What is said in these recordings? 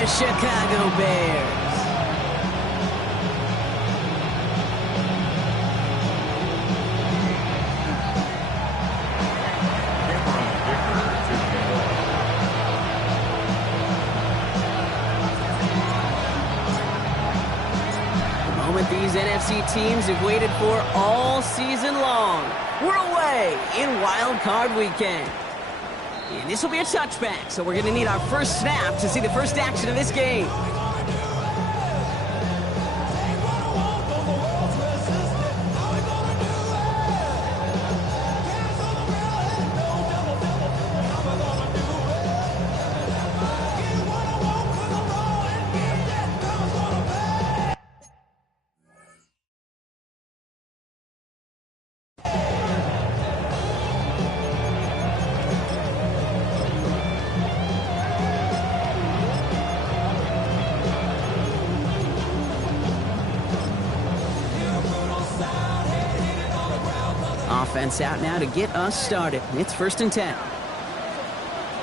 the Chicago Bears. These NFC teams have waited for all season long. We're away in Wild Card Weekend. And this will be a touchback, so we're going to need our first snap to see the first action of this game. Offense out now to get us started. It's 1st and 10.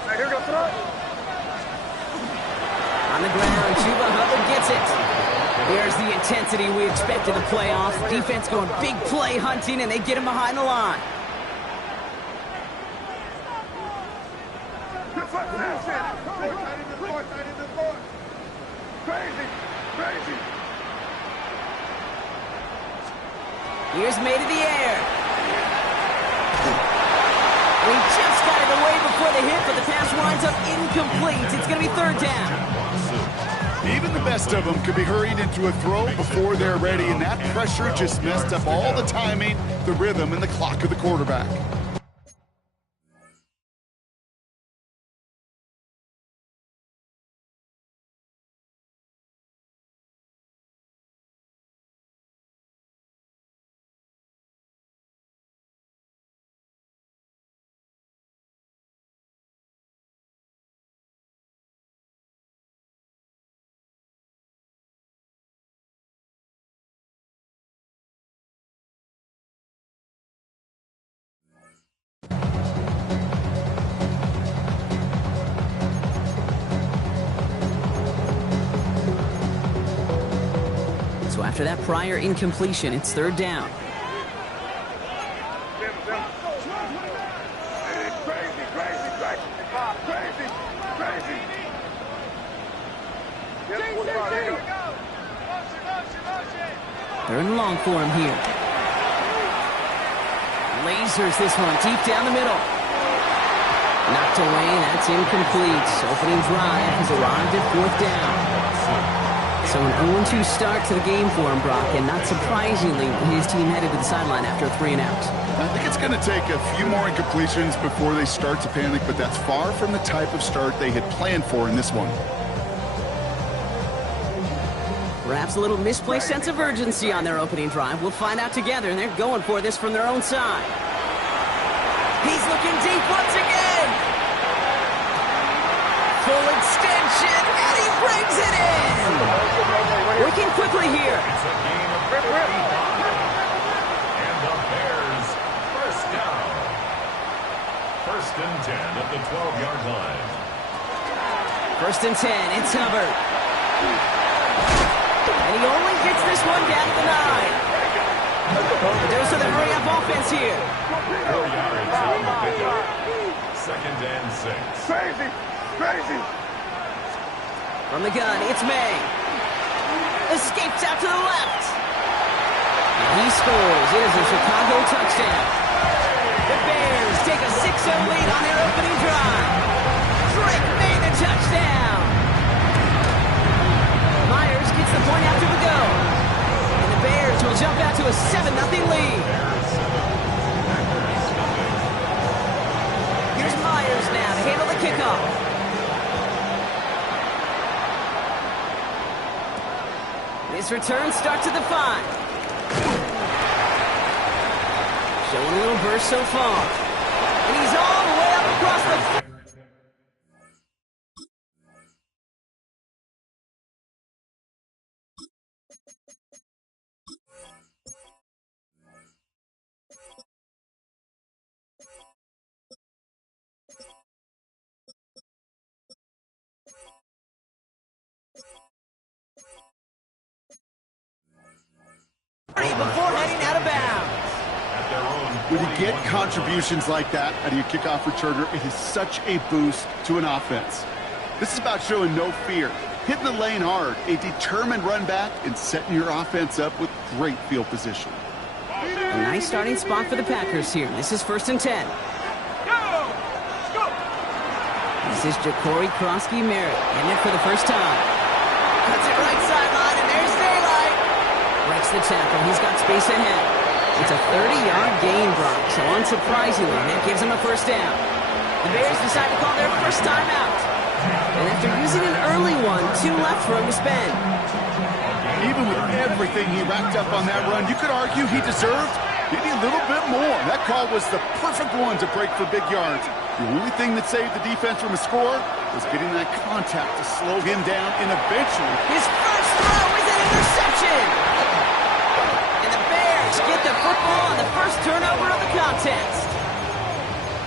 Right, here we go, throw. On the ground, Chuba Hubbard gets it. There's the intensity we expected to play off. Defense going big play hunting, and they get him behind the line. Crazy. Here's made in the air. He just got it away before the hit, but the pass winds up incomplete. It's going to be 3rd down. Even the best of them could be hurried into a throw before they're ready, and that pressure just messed up all the timing, the rhythm, and the clock of the quarterback. So after that prior incompletion, it's 3rd down. Third and long for him here. Lasers this one deep down the middle. Knocked away, that's incomplete. Opening drive has arrived at 4th down. So an 0-2 start to the game for him, Brock, and not surprisingly, his team headed to the sideline after a 3-and-out. I think it's going to take a few more incompletions before they start to panic, but that's far from the type of start they had planned for in this one. Perhaps a little misplaced sense of urgency on their opening drive. We'll find out together, and they're going for this from their own side. He's looking deep once again. Full extension, and he brings it in. Working quickly here. It's a game of 55. And the Bears, first down. 1st and 10 at the 12-yard line. 1st and 10, it's Hubbard. And he only gets this one down to the 9. There's the hurry-up offense here. 4 yards on the pickup. 2nd and 6. Crazy. From the gun, it's May. Escapes out to the left. And he scores. It is a Chicago touchdown. The Bears take a 6-0 lead on their opening drive. Drake made the touchdown. Myers gets the point after the go. And the Bears will jump out to a 7-0 lead. Here's Myers now to handle the kickoff. His return starts at the 5. Showing a little burst so far. And he's all the way up across the When you get contributions like that out of your kickoff returner, it is such a boost to an offense. This is about showing no fear, hitting the lane hard, a determined run back, and setting your offense up with great field position. A nice starting spot for the Packers here. This is 1st and 10. This is Ja'Cory Krosky-Merritt, in it for the first time. Cuts it right sideline, and there's daylight. Breaks the tackle. He's got space ahead. It's a 30-yard gain, Brock, so unsurprisingly, that gives him a first down. The Bears decide to call their first timeout. And after using an early one, 2 left for him to spend. Even with everything he racked up on that run, you could argue he deserved maybe a little bit more. That call was the perfect one to break for big yards. The only thing that saved the defense from a score was getting that contact to slow him down, and eventually his first throw is an interception. And the Bears get the football on the first turnover of the contest.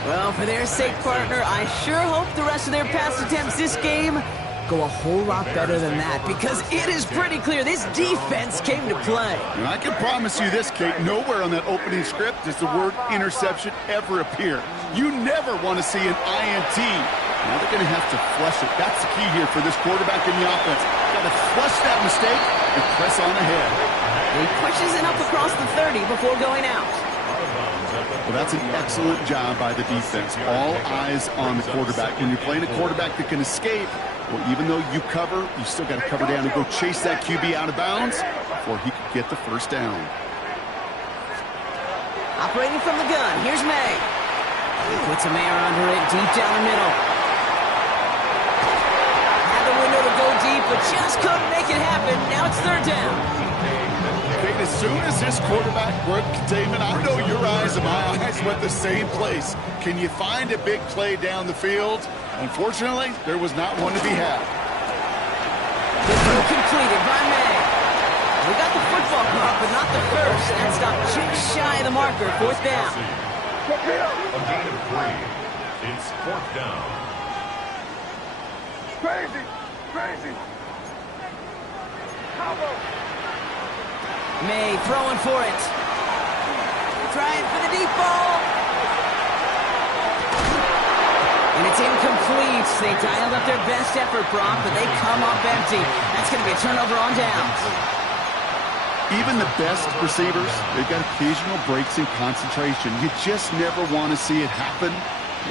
Well, for their sake, partner, I sure hope the rest of their pass attempts this game go a whole lot better than that, because it is pretty clear this defense came to play. And I can promise you this, Kate, nowhere on that opening script does the word interception ever appear. You never want to see an INT. Now they're going to have to flush it. That's the key here for this quarterback in the offense. Got to flush that mistake and press on ahead. He pushes it up across the 30 before going out. Well, that's an excellent job by the defense. All eyes on the quarterback. When you're playing a quarterback that can escape, well, even though you cover, you still got to cover down and go chase that QB out of bounds before he could get the first down. Operating from the gun, here's May. He puts a Mayer under it, deep down the middle. Had the window to go deep, but just couldn't make it happen. Now it's 3rd down. Kate, as soon as this quarterback broke containment, I know your eyes and my eyes went the same place. Can you find a big play down the field? Unfortunately, there was not one to be had. The throw completed by May. We got the football caught, but not the first. That stopped just shy of the marker. 4th down. A gain of 3. It's 4th down. Crazy! Crazy! Combo! May throwing for it. Trying for the deep ball. And it's incomplete. They dialed up their best effort, Brock, but they come up empty. That's going to be a turnover on downs. Even the best receivers, they've got occasional breaks in concentration. You just never want to see it happen.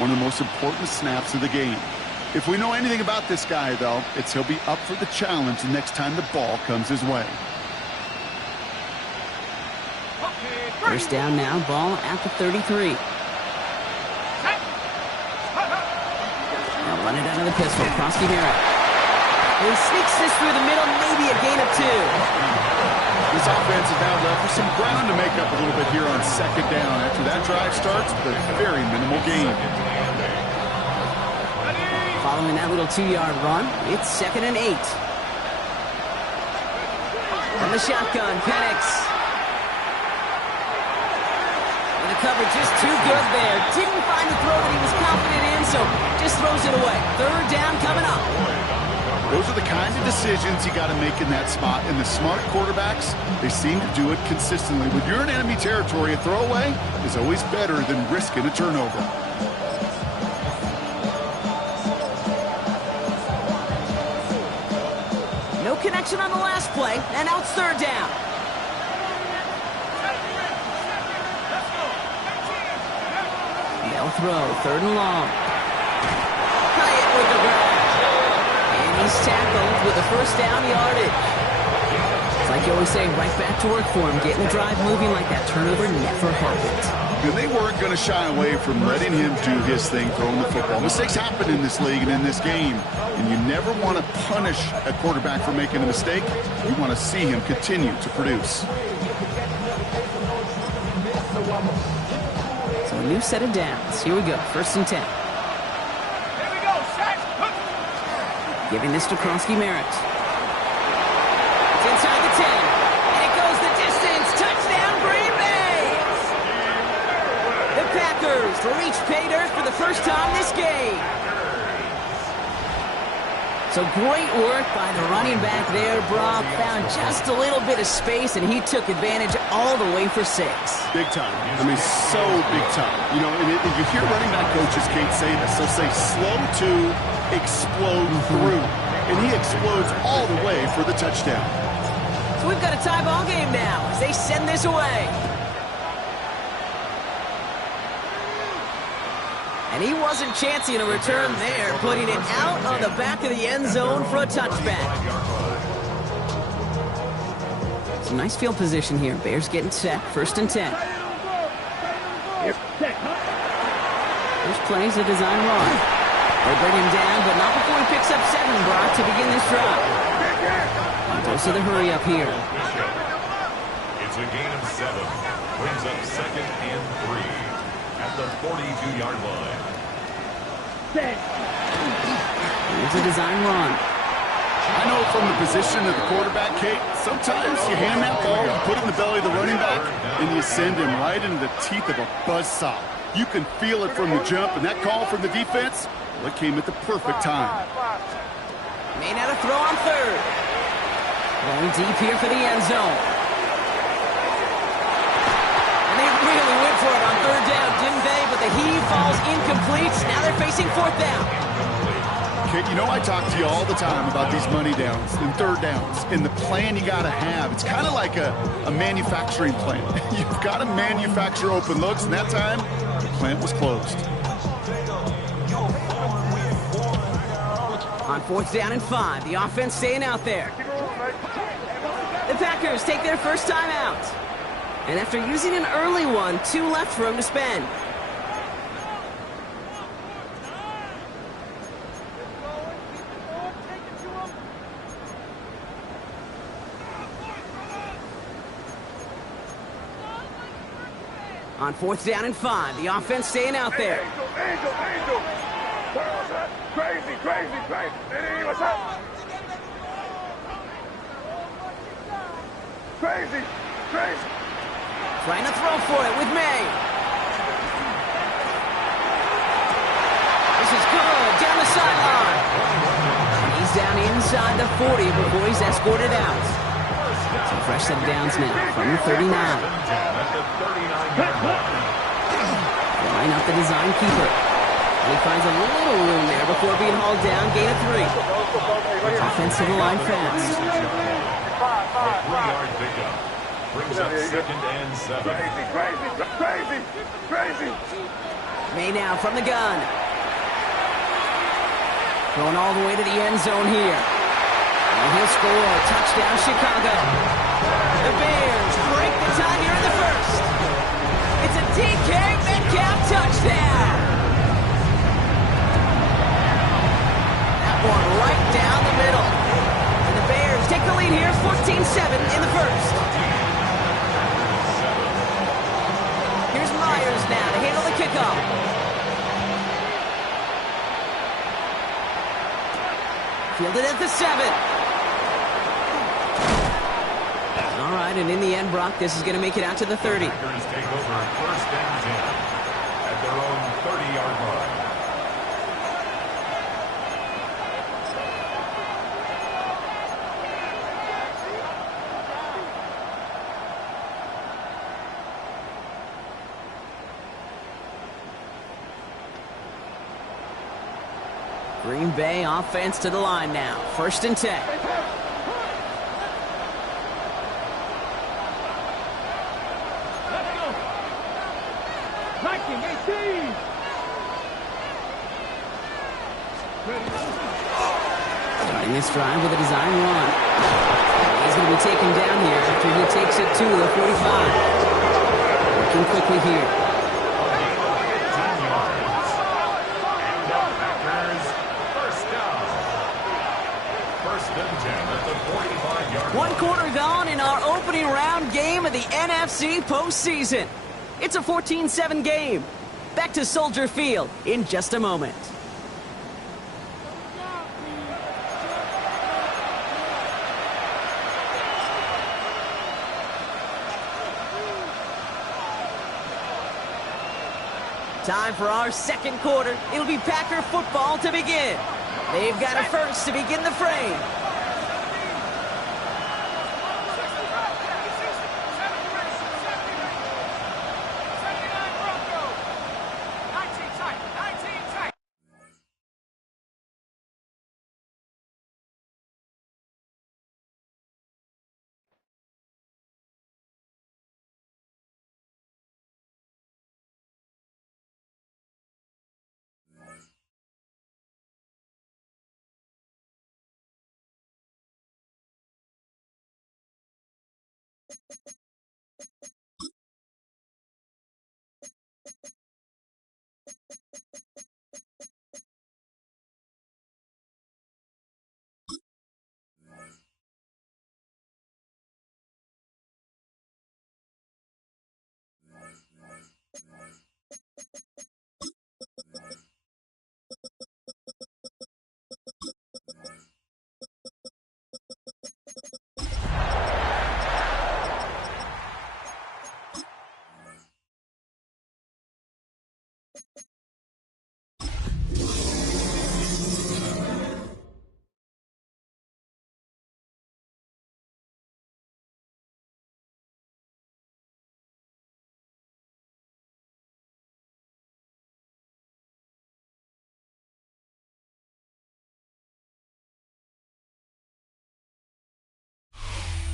One of the most important snaps of the game. If we know anything about this guy, though, it's he'll be up for the challenge the next time the ball comes his way. First down now, ball at the 33. Now run it out of the pistol, Krosky-Merritt. He sneaks this through the middle, maybe a gain of 2. This offense is now left with some ground to make up a little bit here on 2nd down. After that drive starts with a very minimal gain. Following that little 2-yard run, it's 2nd and 8. From the shotgun, Penix. And the cover just too good there. Didn't find the throw that he was confident in, so just throws it away. 3rd down coming up. Those are the kind of decisions you got to make in that spot. And the smart quarterbacks, they seem to do it consistently. When you're in enemy territory, a throwaway is always better than risking a turnover. No connection on the last play, and now it's 3rd down. They'll throw, 3rd and long. Hyatt with the grab. And he's tackled with a first down yardage. It's like you always say, right back to work for him. Getting the drive moving like that turnover never happened. And they weren't going to shy away from letting him do his thing, throwing the football. Mistakes happen in this league and in this game. And you never want to punish a quarterback for making a mistake. You want to see him continue to produce. So a new set of downs. Here we go, 1st and 10. Giving this to Krosky-Merritt. It's inside the 10. And it goes the distance. Touchdown, Green Bay! The Packers reach pay dirt for the first time this game. So great work by the running back there, Brock. Found just a little bit of space, and he took advantage all the way for 6. Big time. I mean, so big time. You know, and you hear running back coaches, Kate, say this. They'll say slow to explode through. And he explodes all the way for the touchdown. So we've got a tie ball game now as they send this away. And he wasn't chancing a return there, putting it out on the back of the end zone for a touchback. Some nice field position here. Bears getting set. 1st and 10. First plays a design run. They bring him down, but not before he picks up 7, Brock, to begin this drive. Goes to the hurry up here. It's a gain of 7. Brings up 2nd and 3 at the 42-yard line. Here's a design run. I know from the position of the quarterback, Kate, sometimes you hand that ball, you put it in the belly of the running back, and you send him right into the teeth of a buzzsaw. You can feel it from the jump, and that call from the defense, well, it came at the perfect time. May not have throw on 3rd. Going deep here for the end zone. And they really went for it on 3rd down, didn't they? But the heave falls incomplete. Now they're facing 4th down. Kate, you know I talk to you all the time about these money downs and 3rd downs and the plan you got to have. It's kind of like a manufacturing plant. You've got to manufacture open looks, and that time, the plant was closed. On 4th down and 5, the offense staying out there. The Packers take their first time out. And after using an early one, 2 left for him to spend. On 4th down and 5, the offense staying out there. Angel. Crazy. Hey, what's up? Crazy. Trying to throw for it with May. This is good. Down the sideline. And he's down inside the 40 before he's escorted out. So fresh set of downs now from the 39. Line up the design keeper. And he finds a little room there before being hauled down. Gain of 3. Offense to the line fast. 3-yard pickup. Brings up 2nd and 7. Crazy. May now from the gun. Going all the way to the end zone here. And he'll score. Touchdown, Chicago. The Bears break the tie here in the 1st. It's a DK Metcalf touchdown. That one right down the middle. And the Bears take the lead here, 14-7 in the 1st. Here's Myers now to handle the kickoff. Fielded at the 7. All right, and in the end, Brock, this is going to make it out to the 30. Packers take over 1st and 10 at their own 30-yard line. Green Bay offense to the line now. 1st and 10. Starting this drive with a design run. He's going to be taken down here after he takes it to the 45. Working quickly here. 10 yards. And the Packers, 1st down. 1st and 10 at the 45-yard line. 1 quarter gone in our opening round game of the NFC postseason. It's a 14-7 game. Back to Soldier Field in just a moment. Time for our 2nd quarter. It'll be Packer football to begin. They've got a first to begin the frame.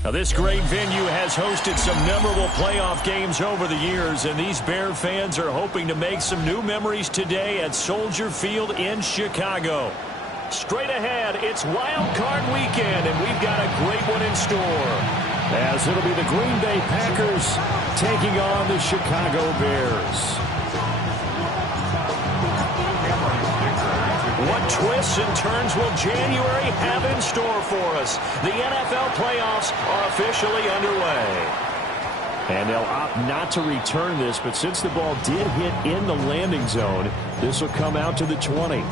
Now, this great venue has hosted some memorable playoff games over the years, and these Bear fans are hoping to make some new memories today at Soldier Field in Chicago. Straight ahead, it's Wild Card Weekend, and we've got a great one in store, as it'll be the Green Bay Packers taking on the Chicago Bears. What twists and turns will January have in store for us? The NFL playoffs are officially underway. And they'll opt not to return this, but since the ball did hit in the landing zone, this will come out to the 20.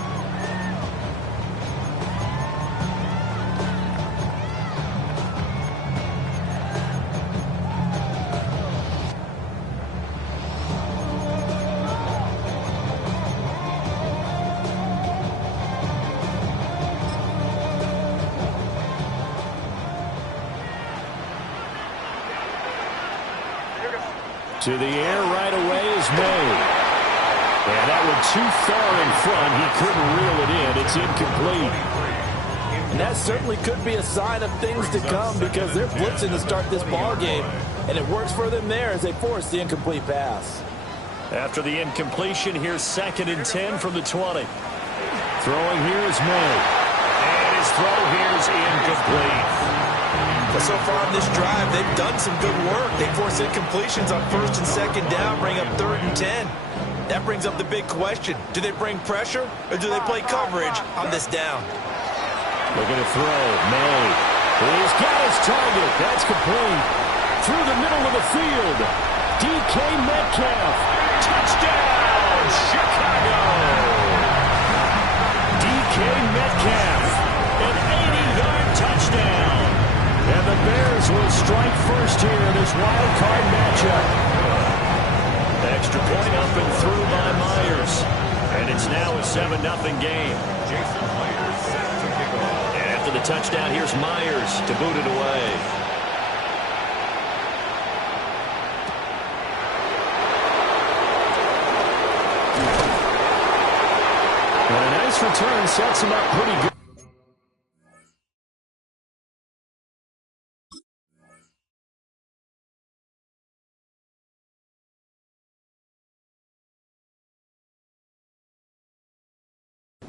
To the air right away is May. And that one too far in front. He couldn't reel it in. It's incomplete. And that certainly could be a sign of things to come because they're blitzing to start this ball game. And it works for them there as they force the incomplete pass. After the incompletion, here's 2nd and 10 from the 20. Throwing here is May. And his throw here is incomplete. But so far on this drive, they've done some good work. They force incompletions on 1st and 2nd down, bring up 3rd and 10. That brings up the big question. Do they bring pressure or do they play coverage on this down? Looking to throw. May. He's got his target. That's complete. Through the middle of the field. DK Metcalf. Touchdown, Chicago. DK Metcalf. An 80-yard touchdown. And the Bears will strike first here in this wild card matchup. Extra point up and through by Myers. And it's now a 7-0 game. Jason Myers set to kick off. And after the touchdown, here's Myers to boot it away. And a nice return sets him up pretty good.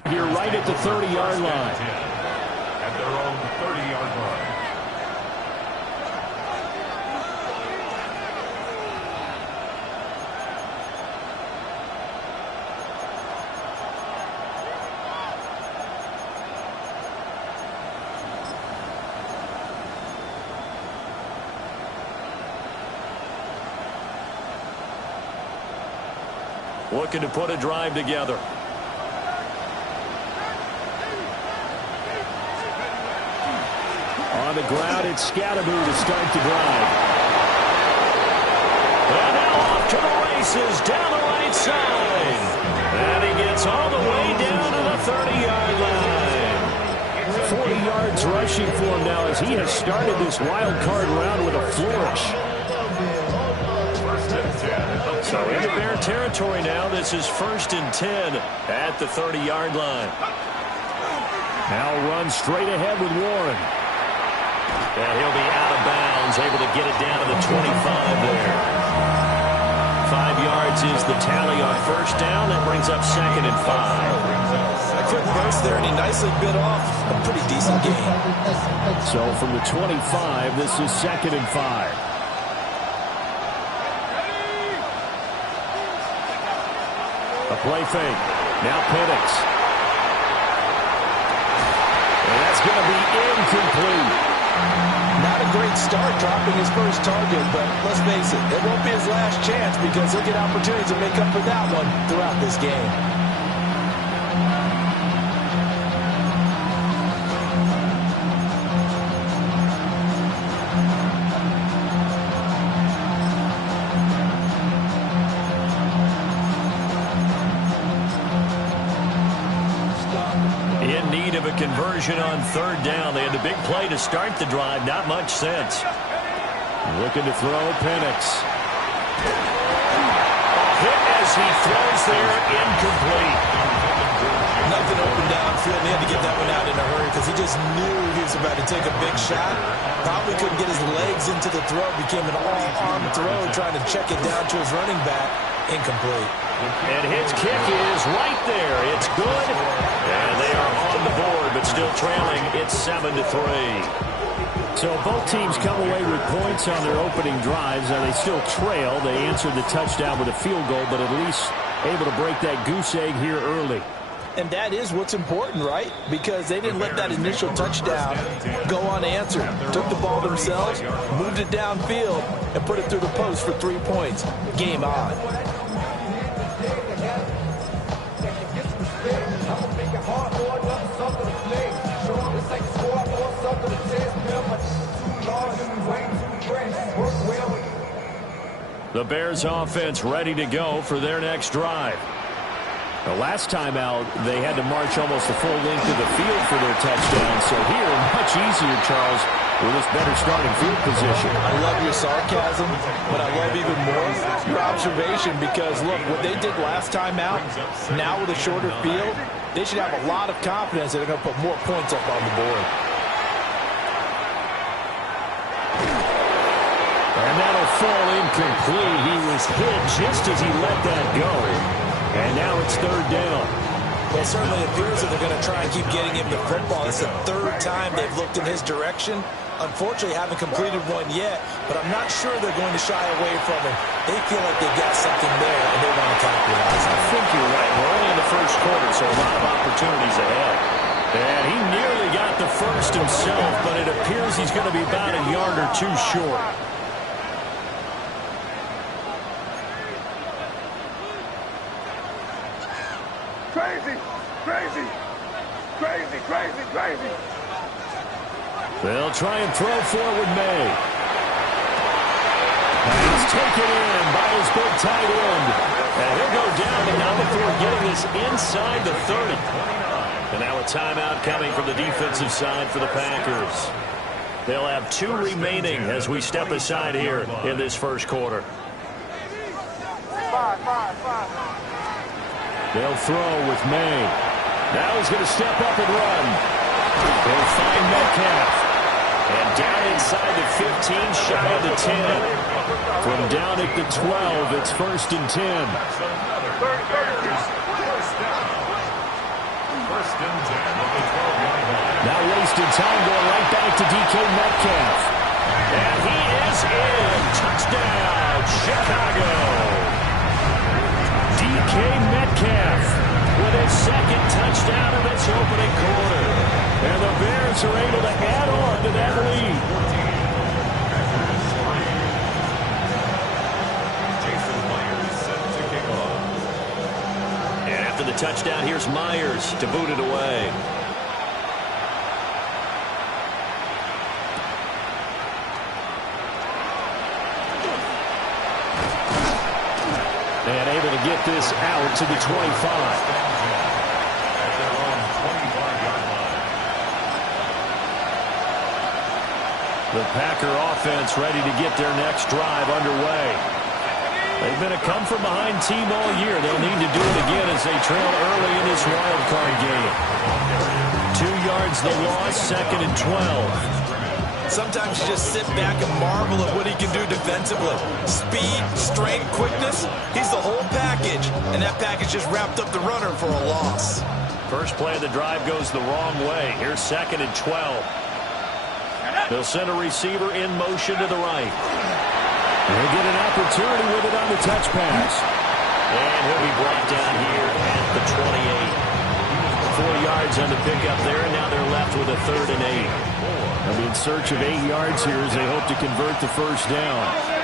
Here right at the 30-yard line. At their own 30-yard line. Looking to put a drive together. On the ground, it's Scatteroo to start the drive. And now off to the races down the right side. And he gets all the way down to the 30-yard line. 40 yards rushing for him now as he has started this wild card round with a flourish. So into Bear territory now. This is 1st and 10 at the 30-yard line. Now run straight ahead with Warren. And he'll be out of bounds, able to get it down to the 25 there. 5 yards is the tally on 1st down. That brings up 2nd and 5. A quick burst there, and he nicely bit off a pretty decent gain. So from the 25, this is 2nd and 5. A play fake. Now Penix. And that's going to be incomplete. Not a great start dropping his first target, but let's face it, it won't be his last chance because he'll get opportunities to make up for that one throughout this game. Conversion on 3rd down. They had the big play to start the drive. Not much sense. Looking to throw, Penix. Hit as he throws there, incomplete. Nothing open downfield, and he had to get that one out in a hurry because he just knew he was about to take a big shot. Probably couldn't get his legs into the throw. Became an all-arm throw, trying to check it down to his running back. Incomplete. And his kick is right there. It's good. And they are on the board, but still trailing. It's 7-3. So both teams come away with points on their opening drives. Now they still trail. They answered the touchdown with a field goal, but at least able to break that goose egg here early. And that is what's important, right? Because they didn't let that initial touchdown go unanswered. Took the ball themselves, moved it downfield, and put it through the post for 3 points. Game on. The Bears offense ready to go for their next drive. The last time out, they had to march almost the full length of the field for their touchdown. So here, much easier, Charles, with this better starting field position. I love your sarcasm, but I love even more your observation because, look, what they did last time out, now with a shorter field, they should have a lot of confidence that they're going to put more points up on the board. And that'll fall incomplete. He was hit just as he let that go. And now it's 3rd down. Well, it certainly appears that they're going to try and keep getting him the football. It's the 3rd time they've looked in his direction. Unfortunately, haven't completed one yet, but I'm not sure they're going to shy away from him. They feel like they've got something there, and they want to capitalize. I think you're right. We're only in the 1st quarter, so a lot of opportunities ahead. And he nearly got the first himself, but it appears he's going to be about a yard or two short. Crazy, crazy, crazy, crazy, crazy. They'll try and throw forward May. And he's taken in by his big tight end. And he'll go down, but not before getting this inside the 30. And now a timeout coming from the defensive side for the Packers. They'll have 2 remaining as we step aside here in this 1st quarter. They'll throw with May. Now he's going to step up and run. They'll find Metcalf. And down inside the 15, shy of the 10. From down at the 12, it's 1st and 10. Now wasting time going right back to DK Metcalf. And he is in. Touchdown, Chicago. DK Metcalf with his 2nd touchdown of this opening quarter. And the Bears are able to add on to that lead. And after the touchdown, here's Myers to boot it away. And able to get this out to the 25. The Packer offense ready to get their next drive underway. They've been a come-from-behind team all year. They'll need to do it again as they trail early in this wild card game. 2 yards the loss, 2nd and 12. Sometimes you just sit back and marvel at what he can do defensively. Speed, strength, quickness, he's the whole package. And that package just wrapped up the runner for a loss. First play of the drive goes the wrong way. Here's 2nd and 12. They'll send a receiver in motion to the right. He'll get an opportunity with it on the touch pass. And he'll be brought down here at the 28. 4 yards on the pickup there, and now they're left with a 3rd and 8. They'll be in search of 8 yards here as they hope to convert the first down.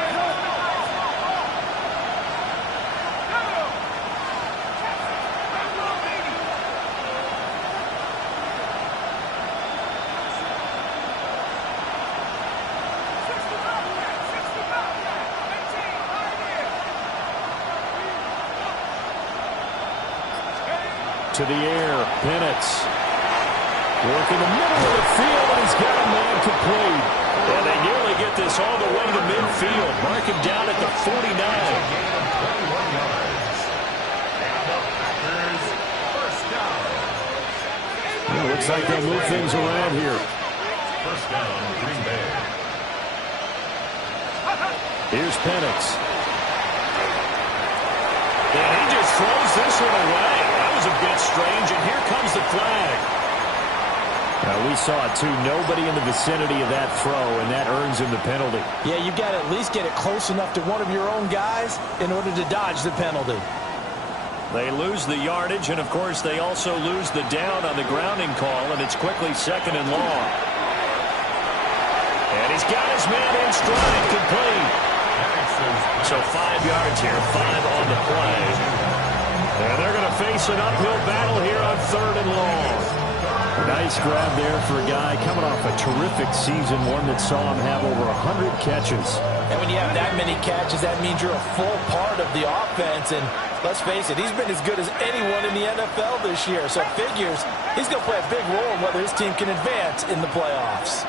To the air, Penix. Working the middle of the field, and he's got a man complete. And they nearly get this all the way to midfield. Mark him down at the 49. Well, looks like they'll move things around here. First down, Green Bay. Here's Penix. And he just throws this one away. That was a bit strange, and here comes the flag. Now, we saw it, too. Nobody in the vicinity of that throw, and that earns him the penalty. Yeah, you've got to at least get it close enough to one of your own guys in order to dodge the penalty. They lose the yardage, and, of course, they also lose the down on the grounding call, and it's quickly 2nd and long. And he's got his man in stride, complete. So 5 yards here, 5 on the play. And they're going to face an uphill battle here on 3rd and long. Nice grab there for a guy coming off a terrific season, one that saw him have over 100 catches. And when you have that many catches, that means you're a full part of the offense. And let's face it, he's been as good as anyone in the NFL this year. So it figures he's going to play a big role in whether his team can advance in the playoffs.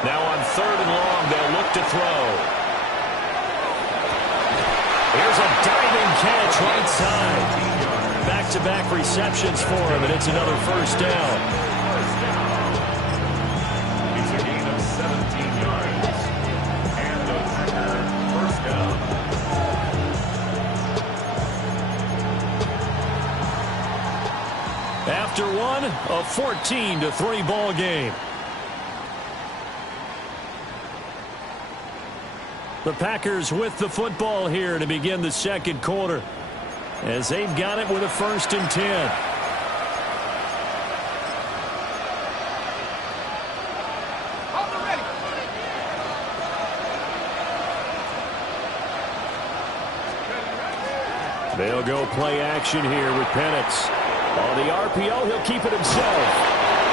Now on 3rd and long, they'll look to throw. Here's a diving catch right side. Back-to-back receptions for him, and it's another first down. It's a gain of 17 yards. And the Packer first down. After one, a 14-3 ball game. The Packers with the football here to begin the second quarter, as they've got it with a 1st and 10. They'll go play action here with Penix. On the RPO, he'll keep it himself.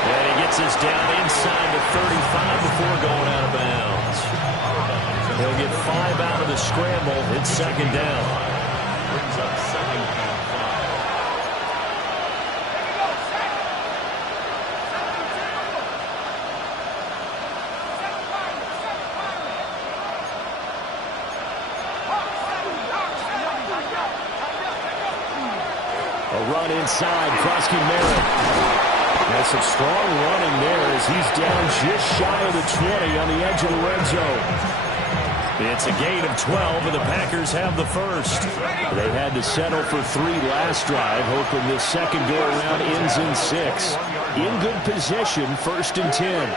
And he gets this down inside the 35 before going out of bounds. He'll get 5 out of the scramble. It's 2nd down. Brings up 2nd and 5. A run inside. Krusky Merritt. Has some strong running there as he's down just shy of the 20 on the edge of the red zone. It's a gain of 12, and the Packers have the first. They had to settle for 3 last drive, hoping this second go-around ends in 6. In good position, 1st and 10.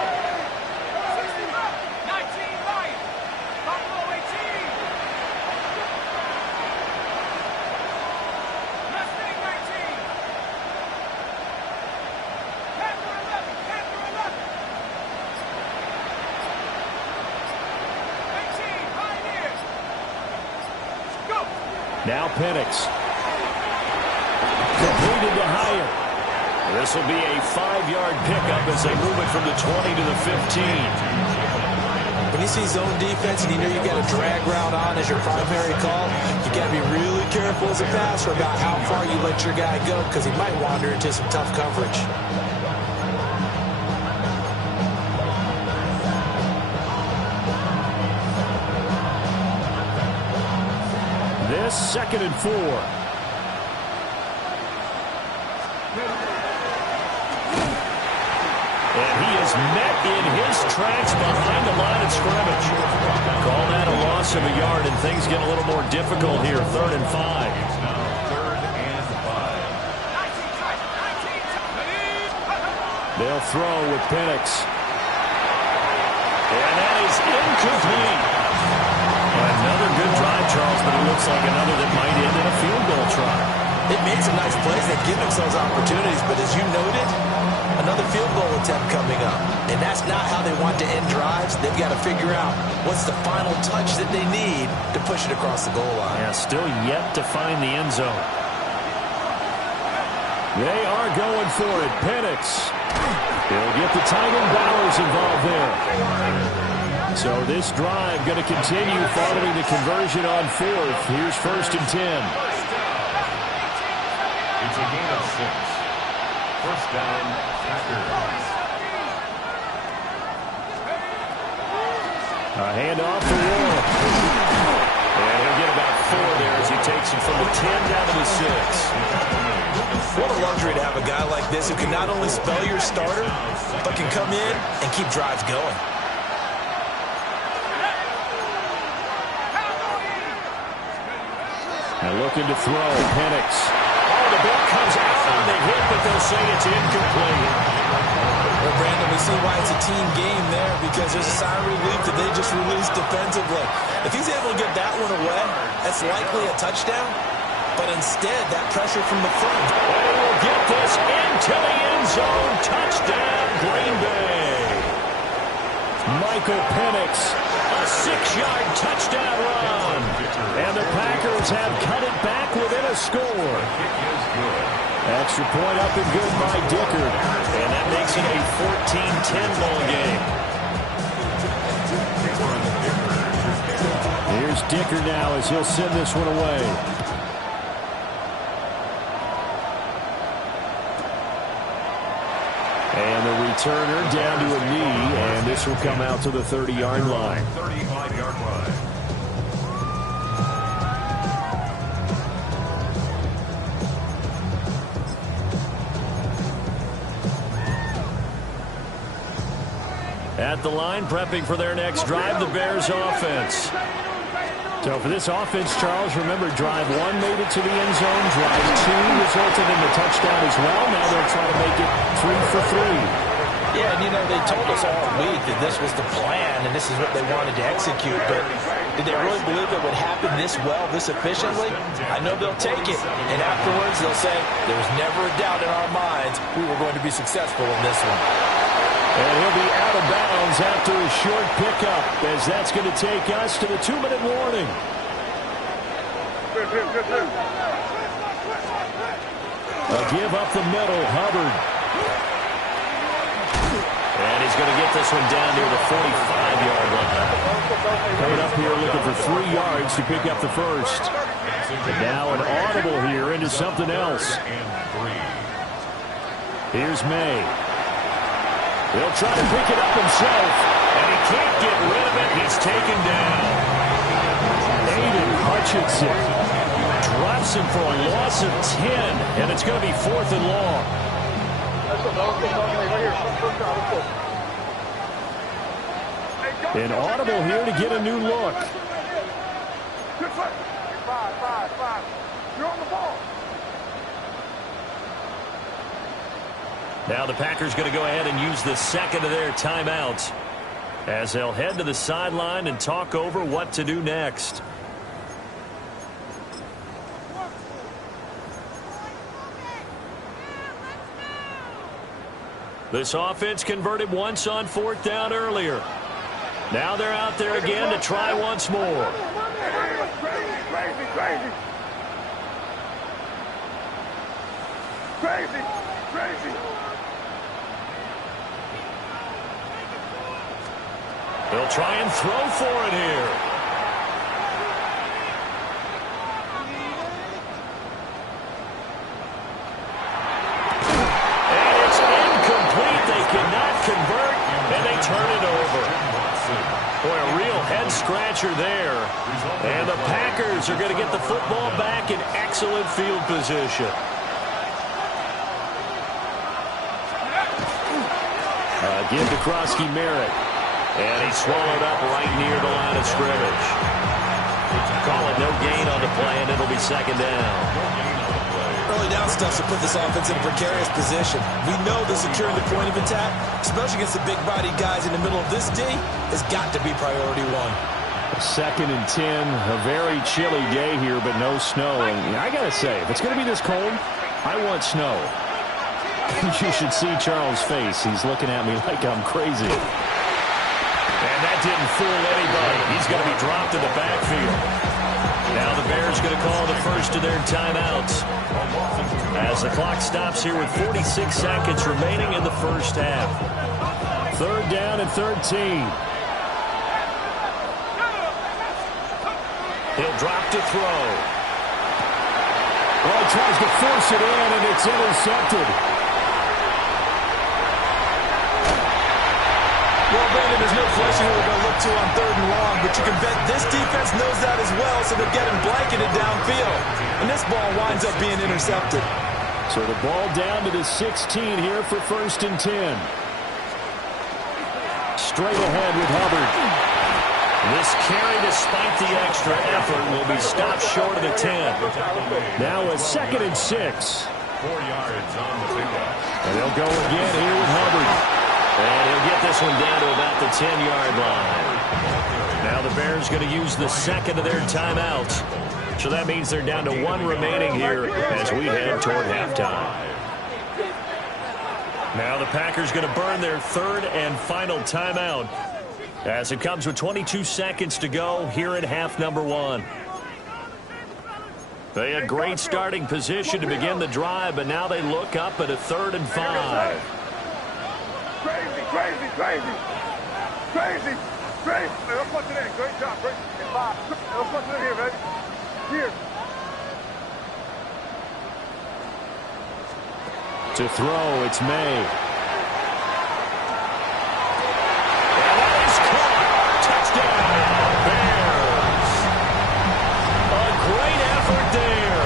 Now Penix. Completed to Hyatt. This will be a 5-yard pickup as they move it from the 20 to the 15. when you see zone defense and you know you got a drag route on as your primary call, you got to be really careful as a passer about how far you let your guy go because he might wander into some tough coverage. This 2nd and 4. And he is met in his tracks behind the line of scrimmage. Call that a loss of a yard, and things get a little more difficult here. 3rd and 5. It's now 3rd and 5. They'll throw with Penix. And that is incomplete. Another good drive, Charles, but it looks like another that might end in a field goal try. It made some nice plays that give themselves opportunities, but as you noted, another field goal attempt coming up. And that's not how they want to end drives. They've got to figure out what's the final touch that they need to push it across the goal line. Yeah, still yet to find the end zone. They are going for it. Penix. He'll get the tight end Bowers involved there. So this drive going to continue following the conversion on 4th. Here's 1st and 10. It's a gain of 6. 1st down, Packers. A handoff for Warren. And he'll get about 4 there as he takes it from the 10 down to the 6. What a luxury to have a guy like this who can not only spell your starter, but can come in and keep drives going. Now looking to throw, Penix. Oh, the ball comes out on the hit, but they'll say it's incomplete. Well, Brandon, we see why it's a team game there because there's a sigh of relief that they just released defensively. If he's able to get that one away, that's likely a touchdown. But instead, that pressure from the front. They will get this into the end zone. Touchdown, Green Bay. Michael Penix, a 6-yard touchdown run. And the Packers have cut it back within a score. Extra point up and good by Dickert. And that makes it a 14-10 ball game. Here's Dickert now as he'll send this one away. And the returner down to a knee, and this will come out to the 30-yard line. 35-yard line. At the line, prepping for their next drive, the Bears offense. So for this offense, Charles, remember, drive 1 made it to the end zone. Drive 2 resulted in the touchdown as well. Now they'll try to make it 3 for 3. Yeah, and you know, they told us all week that this was the plan and this is what they wanted to execute, but did they really believe it would happen this well, this efficiently? I know they'll take it, and afterwards they'll say, there was never a doubt in our minds we were going to be successful in this one. And he'll be out of bounds after a short pickup, as that's going to take us to the 2-minute warning. A give up the middle, Hubbard. And he's going to get this one down near the 45-yard line. Coming up here looking for 3 yards to pick up the first. And now an audible here into something else. Here's May. He'll try to pick it up himself, and he can't get rid of it. He's taken down. Aiden Hutchinson drops him for a loss of 10, and it's going to be 4th and long. An audible here to get a new look. Good play. 5. You're on the ball. Now the Packers going to go ahead and use the second of their timeouts as they'll head to the sideline and talk over what to do next. This offense converted once on 4th down earlier. Now they're out there again to try once more. Crazy. They'll try and throw for it here. And it's incomplete. They cannot convert, and they turn it over. Boy, a real head-scratcher there. And the Packers are going to get the football back in excellent field position. Give to Krosky Merritt. And he's swallowed up right near the line of scrimmage. Call it no gain on the play, and it'll be second down. Early down stuff to put this offense in a precarious position. We know that securing the point of attack, especially against the big-bodied guys in the middle of this D, has got to be priority one. 2nd and 10, a very chilly day here, but no snow. And I got to say, if it's going to be this cold, I want snow. You should see Charles' face. He's looking at me like I'm crazy. And that didn't fool anybody. He's going to be dropped in the backfield. Now the Bears going to call the first of their timeouts as the clock stops here with 46 seconds remaining in the first half. 3rd down and 13. He'll drop to throw. Oh, he tries to force it in, and it's intercepted. Well, Brandon, there's no question who we're going to look to on 3rd and long, but you can bet this defense knows that as well, so they're getting blanketed downfield. And this ball winds up being intercepted. So the ball down to the 16 here for 1st and 10. Straight ahead with Hubbard. This carry, despite the extra effort, will be stopped short of the 10. Now a 2nd and 6. 4 yards on the pickup. And they'll go again here with Hubbard. And he'll get this one down to about the 10-yard line. Now the Bears going to use the 2nd of their timeouts. So that means they're down to 1 remaining here as we head toward halftime. Now the Packers going to burn their 3rd and final timeout as it comes with 22 seconds to go here at half number 1. They had great starting position to begin the drive, but now they look up at a 3rd and 5. Crazy, crazy, crazy. Crazy, crazy. Let's punch it in. Great job. Great. 5. Let's punch it in here, baby. Here. To throw, it's May. And that is caught. Touchdown, Bears. A great effort there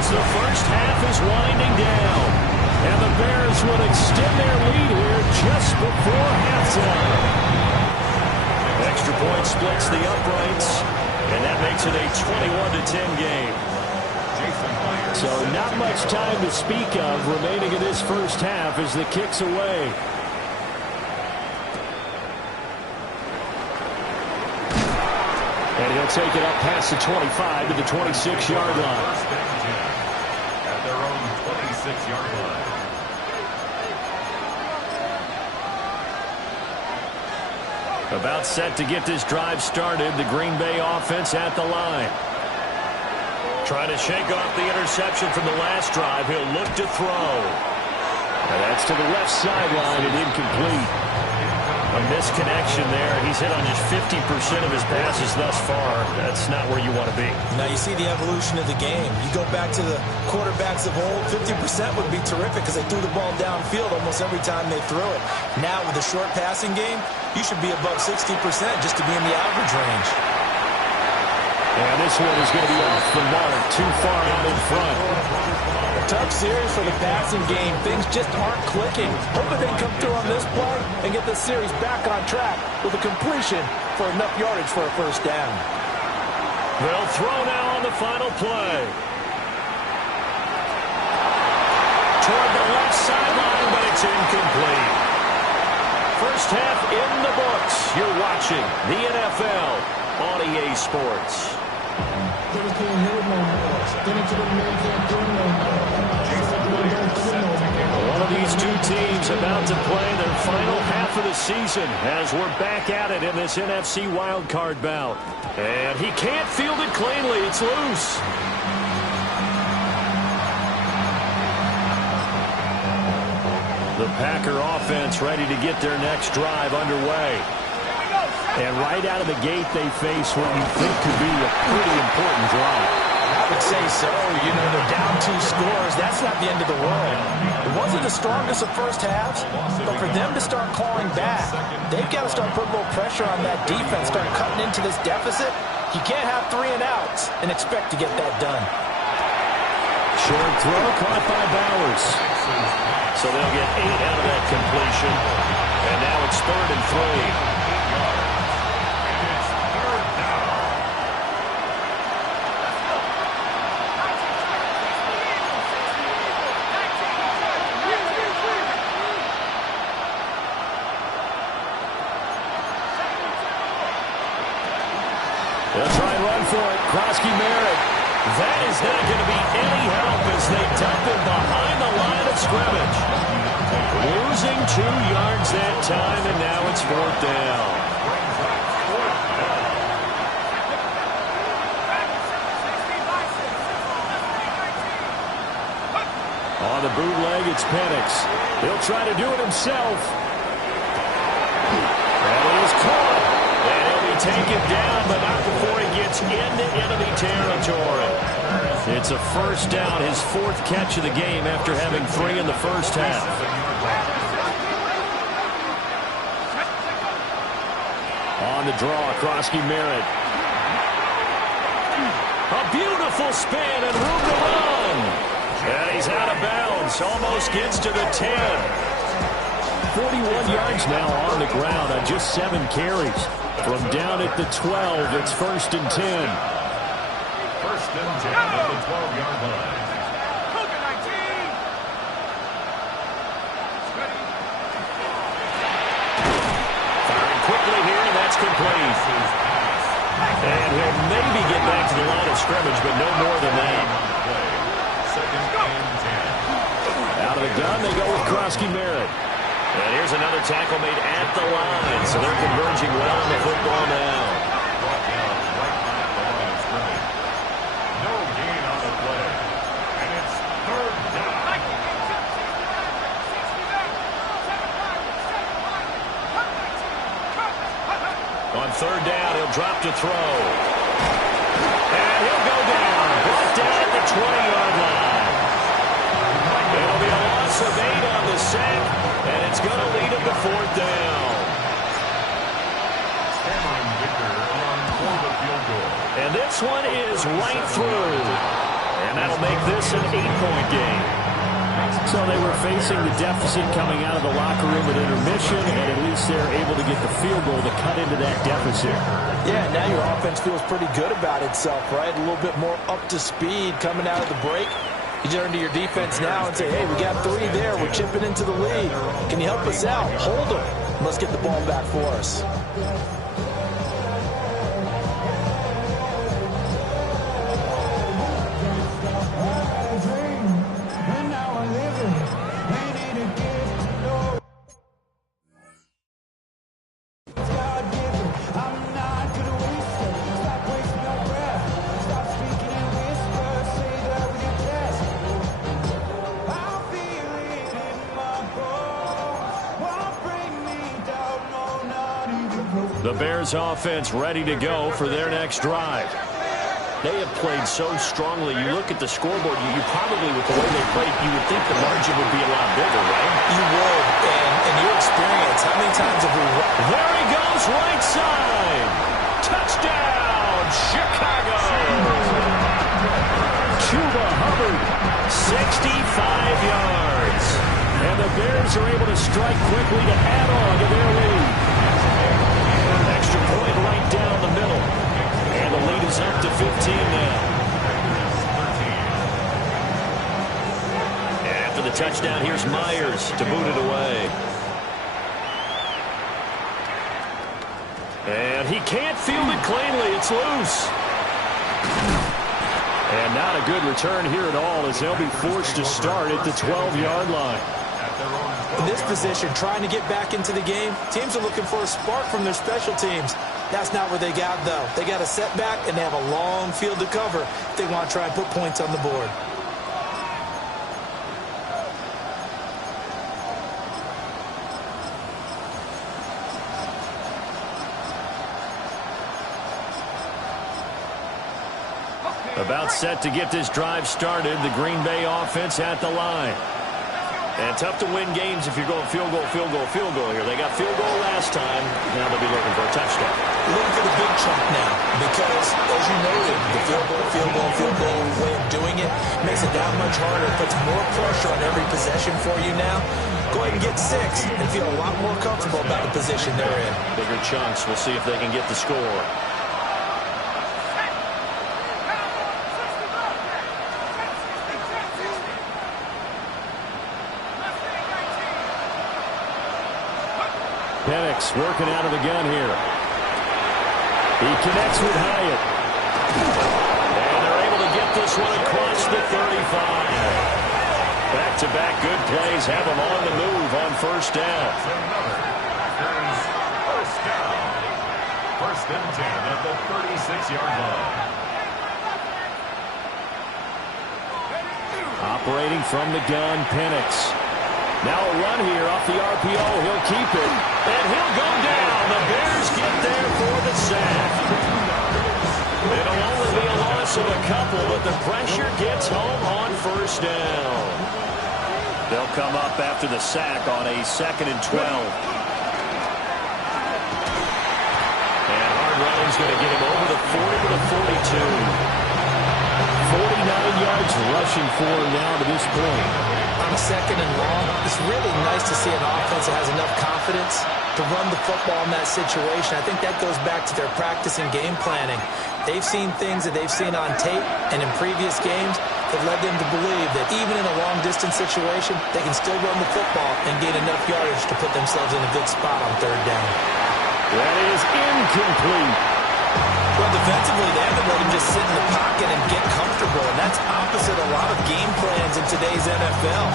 as the first half is winding down. And the Bears will extend their lead here just before halftime. Extra point splits the uprights, and that makes it a 21-10 game. So not much time to speak of remaining in this first half as the kick's away. And he'll take it up past the 25 to the 26-yard line. At their own 26-yard line. About set to get this drive started. The Green Bay offense at the line. Trying to shake off the interception from the last drive. He'll look to throw. And that's to the left sideline and incomplete. A misconnection there. He's hit on just 50% of his passes thus far. That's not where you want to be. Now you see the evolution of the game. You go back to the quarterbacks of old, 50% would be terrific because they threw the ball downfield almost every time they threw it. Now with a short passing game, you should be above 60% just to be in the average range. And this one is going to be off the mark, too far out in front. Tough series for the passing game. Things just aren't clicking. Hoping they can come through on this play and get this series back on track with a completion for enough yardage for a first down. They'll throw now on the final play. Toward the left sideline, but it's incomplete. First half in the books. You're watching the NFL on EA Sports. One of these two teams about to play their final half of the season as we're back at it in this NFC wildcard bout. And he can't field it cleanly. It's loose. The Packer offense ready to get their next drive underway. And right out of the gate, they face what you think could be a pretty important drive. I would say so. You know, they're down 2 scores. That's not the end of the world. It wasn't the strongest of first halves, but for them to start clawing back, they've got to start putting a little pressure on that defense, start cutting into this deficit. You can't have 3 and outs and expect to get that done. Short throw caught by Bowers. So they'll get 8 out of that completion. And now it's 3rd and 3. They'll try and run for it. Krosky Merritt. That is not going to be any help as they dump him behind the line of scrimmage. Losing 2 yards that time, and now it's 4th down. On the bootleg, it's Penix. He'll try to do it himself. And it is caught. And he'll be taken down, but not before he gets into enemy territory. It's a 1st down, his 4th catch of the game after having 3 in the first half. On the draw, Krosky Merritt. A beautiful spin and room to run. And he's out of bounds, almost gets to the 10. 41 yards now on the ground on just 7 carries. From down at the 12, it's 1st and 10. 1st and 10 at the 12-yard line. Firing quickly here, and that's complete. And he'll maybe get back to the line of scrimmage, but no more than that. 2nd and 10. Out of the gun, they go with Krosky Merritt. And here's another tackle made at the line, so they're converging well on the football now. Brought down right at the line of scrimmage. No gain on the play. And it's 3rd down. On 3rd down, he'll drop to throw. And he'll go down. Brought down at the 20-yard line. It'll be a loss of 8 on the sack. And it's going to lead him to 4th down. Cameron Victor on for the field goal. And this one is right through. And that'll make this an 8-point game. So they were facing the deficit coming out of the locker room at intermission, and at least they're able to get the field goal to cut into that deficit. Yeah, now your offense feels pretty good about itself, right? A little bit more up to speed coming out of the break. You turn to your defense now and say, hey, we got 3 there. We're chipping into the lead. Can you help us out? Hold them. Let's get the ball back for us. The Bears offense ready to go for their next drive. They have played so strongly. You look at the scoreboard, you probably, with the way they played, you would think the margin would be a lot bigger, right? You would. And in your experience, how many times have we... There he goes, right side. Touchdown, Chicago. Chuba Hubbard, 65 yards. And the Bears are able to strike quickly to add on to their lead. Extra point right down the middle. And the lead is up to 15 now. And after the touchdown, here's Myers to boot it away. And he can't field it cleanly. It's loose. And not a good return here at all as they'll be forced to start at the 12-yard line. In this position, trying to get back into the game, teams are looking for a spark from their special teams. That's not where they got, though. They got a setback, and they have a long field to cover if they want to try and put points on the board. About set to get this drive started. The Green Bay offense at the line. And tough to win games if you're going field goal, field goal, field goal here. They got field goal last time. Now they'll be looking for a touchdown. Looking for the big chunk now because, as you noted, the field goal way of doing it makes it that much harder. Puts more pressure on every possession for you now. Go ahead and get 6 and feel a lot more comfortable about the position they're in. Bigger chunks. We'll see if they can get the score. Penix working out of the gun here. He connects with Hyatt. And they're able to get this one across the 35. Back-to-back good plays have them on the move on first down. First down. First and 10 at the 36-yard line. Operating from the gun, Penix. Now a run here off the RPO. He'll keep it. And he'll go down. The Bears get there for the sack. It'll only be a loss of a couple, but the pressure gets home on first down. They'll come up after the sack on a 2nd and 12. And hard running's going to get him over the 40 to the 42. 49 yards rushing for him now to this point. On a 2nd and long, it's really nice to see an offense that has enough confidence to run the football in that situation. I think that goes back to their practice and game planning. They've seen things that they've seen on tape and in previous games that led them to believe that even in a long-distance situation, they can still run the football and gain enough yardage to put themselves in a good spot on 3rd down. That is incomplete. Well, defensively, they haven't let him just sit in the pocket and get comfortable, and that's opposite a lot of game plans in today's NFL.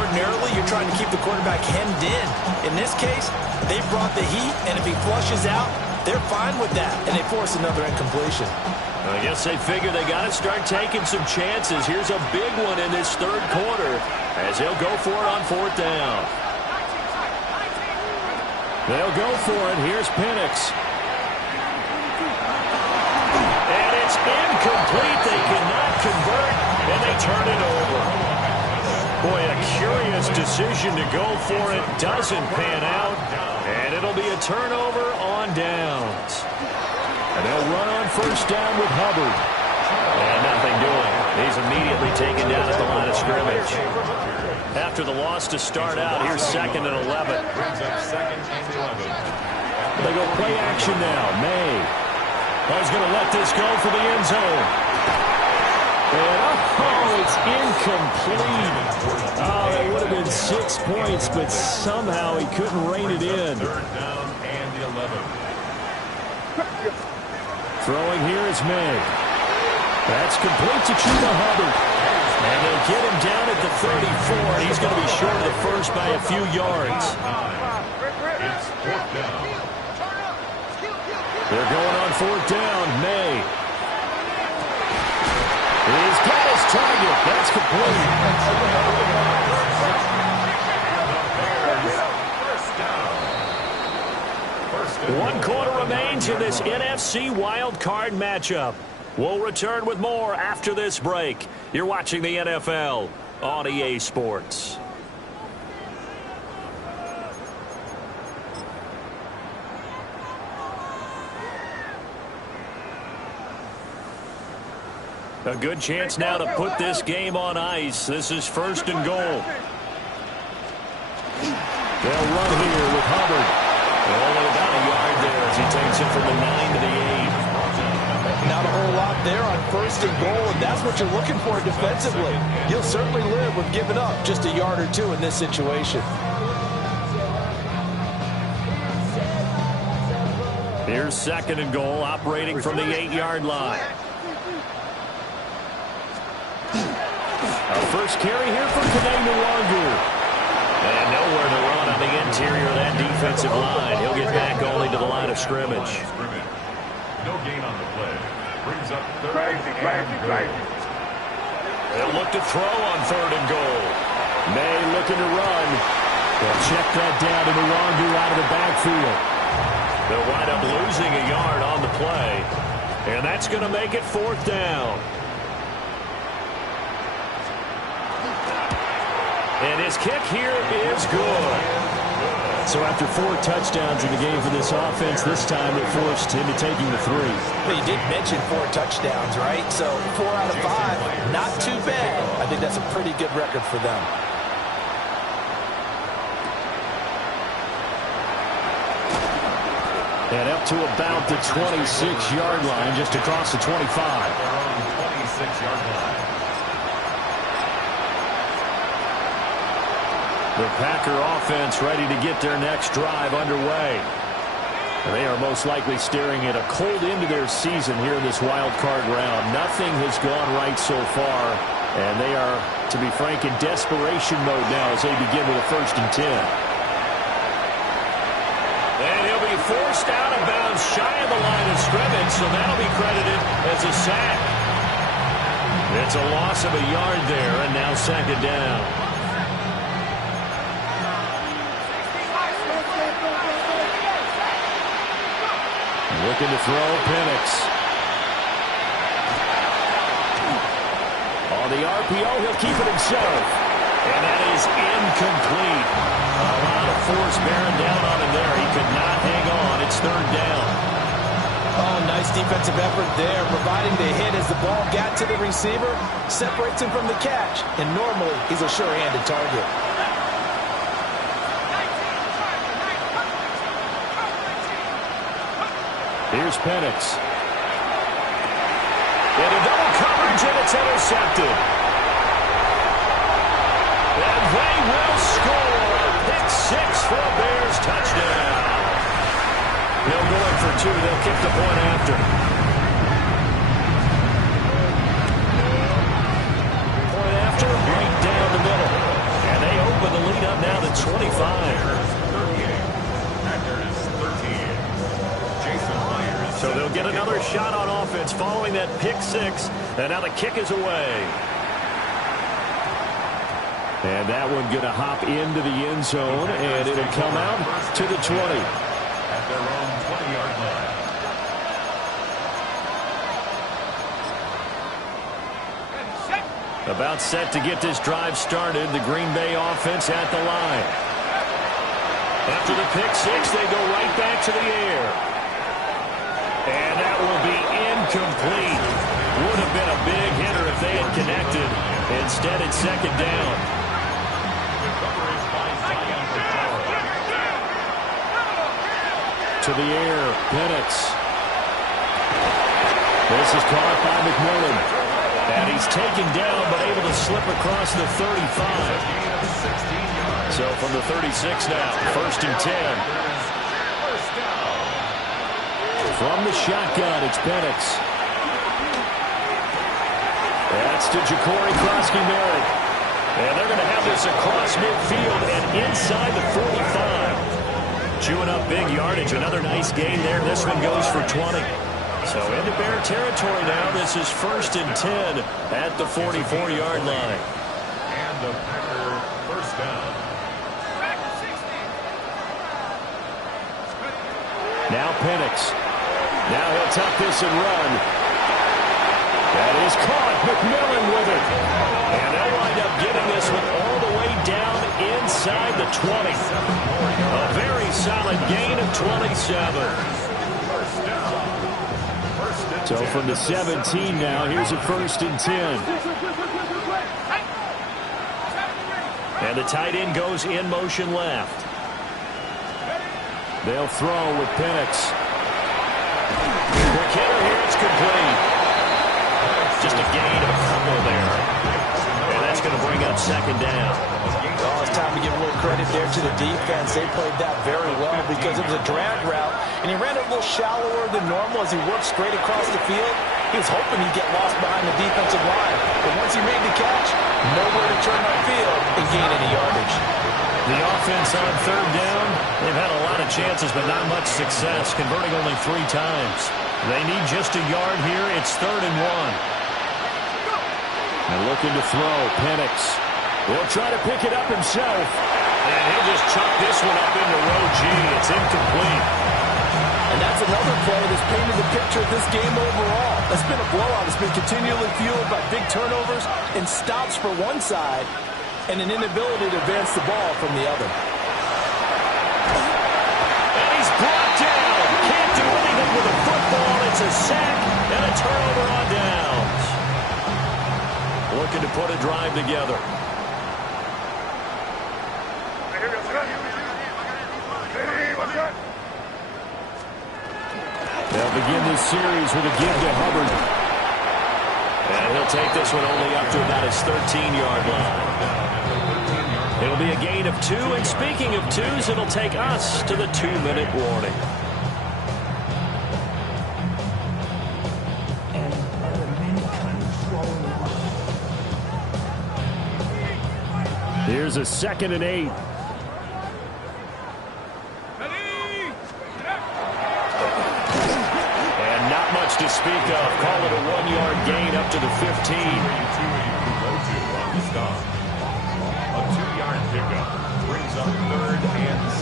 Ordinarily, you're trying to keep the quarterback hemmed in. In this case, they brought the heat, and if he flushes out, they're fine with that, and they force another incompletion. I guess they figure they got to start taking some chances. Here's a big one in this 3rd quarter as they'll go for it on 4th down. They'll go for it. Here's Penix. And it's incomplete. They cannot convert, and they turn it over. Boy, a curious decision to go for it. Doesn't pan out, and it'll be a turnover on downs. And they'll run on first down with Hubbard. And nothing doing. He's immediately taken down at the line of scrimmage. After the loss to start out, here's 2nd and 11. They go play action now. May. He's going to let this go for the end zone. And, it's incomplete. Oh, that would have been 6 points, but somehow he couldn't rein it in. 3rd down and 11. Throwing here is May. That's complete to Chuba Hubbard. And they'll get him down at the 34. He's going to be short of the first by a few yards. It's 4th down. They're going on 4th down. May. He's got his target. That's complete. One quarter remains in this NFC Wild Card matchup. We'll return with more after this break. You're watching the NFL on EA Sports. A good chance now to put this game on ice. This is 1st and goal. They'll run here with Hubbard. Only about a yard there as he takes it from the 9 to the 8. Not a whole lot there on 1st and goal, and that's what you're looking for defensively. You'll certainly live with giving up just a yard or 2 in this situation. Here's 2nd and goal, operating from the 8-yard line. Our first carry here for Nwangwu. And nowhere to run on the interior of that defensive line. He'll get back only to the line of scrimmage. No gain on the play. Brings up 3rd and goal. They'll look to throw on 3rd and goal. May looking to run. They'll check that down to Nwangwu out of the backfield. They'll wind up losing a yard on the play. And that's going to make it 4th down. And his kick here is good. So after 4 touchdowns in the game for this offense, this time it forced him to taking the 3. Well, you did mention 4 touchdowns, right? So 4 out of 5, not too bad. I think that's a pretty good record for them. And up to about the 26-yard line, just across the 25. 26-yard line. The Packer offense ready to get their next drive underway. They are most likely staring at a cold end to their season here in this wild card round. Nothing has gone right so far, and they are, to be frank, in desperation mode now as they begin with a 1st and 10. And he'll be forced out of bounds shy of the line of scrimmage, so that'll be credited as a sack. It's a loss of a yard there, and now 2nd down. Looking to throw, Penix. On the RPO, he'll keep it himself. And that is incomplete. A lot of force bearing down on him there. He could not hang on. It's 3rd down. Oh, nice defensive effort there, providing the hit as the ball got to the receiver, separates him from the catch. And normally, he's a sure-handed target. Here's Penix. Into double coverage, and it's intercepted. And they will score. Pick 6 for a Bears touchdown. They'll go in for 2. They'll kick the point after. Point after, right down the middle. And they open the lead up now to 25. So they'll get another shot on offense following that pick 6. And now the kick is away. And that one going to hop into the end zone. And it'll come out to the 20. At their own 20-yard line. About set to get this drive started. The Green Bay offense at the line. After the pick 6, they go right back to the air. And that will be incomplete. Would have been a big hitter if they had connected. Instead, it's 2nd down. To the air, Penix. This is caught by McMillan. And he's taken down, but able to slip across the 35. So from the 36 now, 1st and 10. From the shotgun, it's Penix. That's to Ja'Cory Krosky-Merritt. And they're going to have this across midfield and inside the 45. Chewing up big yardage. Another nice gain there. This one goes for 20. So into Bear territory now. This is 1st and 10 at the 44-yard line. And the Packer 1st down. Now Penix. Now he'll tuck this and run. That is caught. McMillan with it. And they'll wind up getting this one all the way down inside the 20. A very solid gain of 27. So from the 17 now, here's a 1st and 10. And the tight end goes in motion left. They'll throw with Penix. Quick hitter here, it's complete. Just a gain of a couple there. And that's going to bring up 2nd down. Oh, it's time to give a little credit there to the defense. They played that very well because it was a drag route, and he ran it a little shallower than normal as he worked straight across the field. He was hoping he'd get lost behind the defensive line. But once he made the catch, nowhere to turn upfield and gain any yardage. The offense on 3rd down, they've had a lot of chances, but not much success, converting only 3 times. They need just a yard here. It's 3rd and 1. And looking to throw, Penix. He'll try to pick it up himself. And he'll just chuck this one up into row G. It's incomplete. And that's another play that's painted the picture of this game overall. It's been a blowout. It's been continually fueled by big turnovers and stops for one side and an inability to advance the ball from the other. And he's brought down. Can't do anything with the football. It's a sack and a turnover on downs. Looking to put a drive together. They'll begin this series with a give to Hubbard. And he'll take this one only up to about his 13-yard line. It'll be a gain of 2, and speaking of 2s, it'll take us to the 2-minute warning. Here's a 2nd and 8. And not much to speak of. Call it a 1-yard gain up to the 15. A 2-yard pickup brings up 3rd and 6.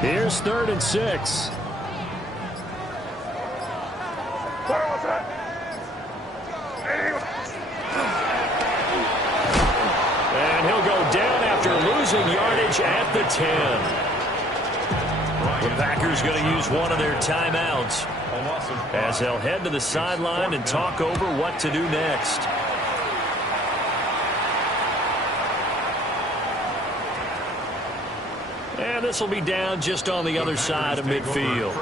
Here's 3rd and 6. And he'll go down after losing yardage at the 10. The Packers going to use one of their timeouts as they'll head to the sideline and talk over what to do next. And this will be down just on the other side of midfield.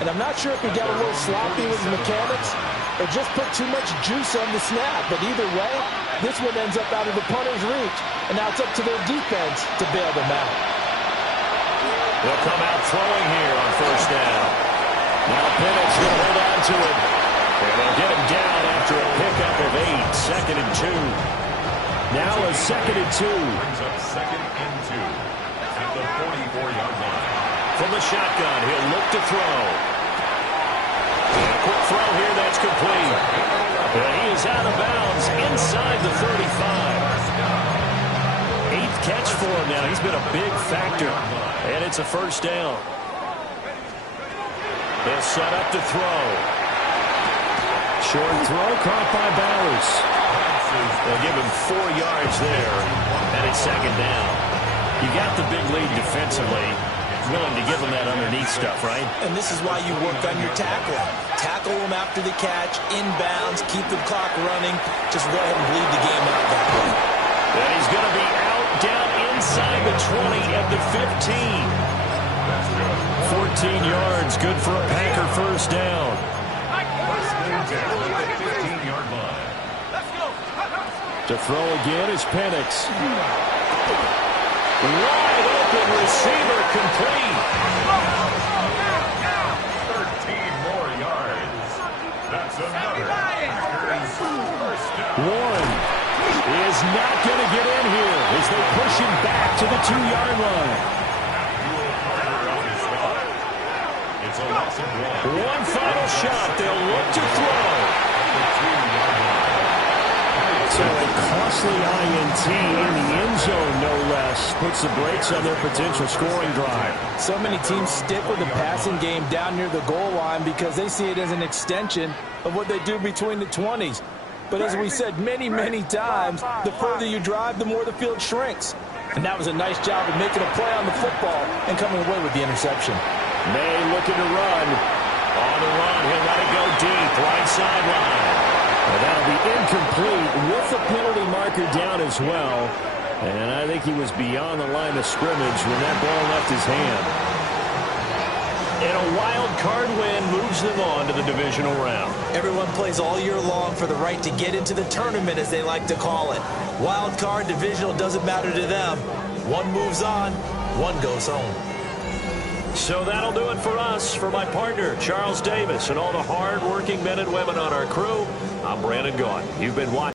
And I'm not sure if he got a little sloppy with his mechanics or just put too much juice on the snap. But either way, this one ends up out of the punter's reach. And now it's up to their defense to bail them out. They'll come out throwing here on 1st down. Now Penix will hold on to it. And they'll get him down after a pickup of 8. 2nd and 2. Now a 2nd and 2. Brings up 2nd and 2 at the 44-yard line. From the shotgun, he'll look to throw. And a quick throw here, that's complete. And he is out of bounds inside the 35. 8th catch for him now. He's been a big factor. And it's a 1st down. They'll set up to throw. Short throw caught by Bowers. They'll give him 4 yards there. And it's 2nd down. You got the big lead defensively. Willing to give him that underneath stuff, right? And this is why you work on your tackle. Tackle him after the catch, inbounds, keep the clock running. Just go ahead and bleed the game out that way. And he's going to be out down inside the 20 at the 15. 14 yards, good for a Packer 1st down. 15-yard line. To throw again is Penix. Wide open receiver complete. 13 more yards. That's another Packers 1st down. Warren is not going to get in here as they push him back to the 2-yard line. It's a loss of 1. One final shot. They'll look to throw. So a costly INT in the end zone, no less, puts the brakes on their potential scoring drive. So many teams stick with the passing game down near the goal line because they see it as an extension of what they do between the 20s. But as we said many, many times, the further you drive, the more the field shrinks. And that was a nice job of making a play on the football and coming away with the interception. May looking to run. On the run, he'll let it go deep, right sideline. And that'll be incomplete with the penalty marker down as well. And I think he was beyond the line of scrimmage when that ball left his hand. And a wild card win moves them on to the divisional round. Everyone plays all year long for the right to get into the tournament, as they like to call it. Wild card, divisional, doesn't matter to them. One moves on, one goes home. So that'll do it for us. For my partner, Charles Davis, and all the hard-working men and women on our crew, I'm Brandon Gaudin. You've been watching.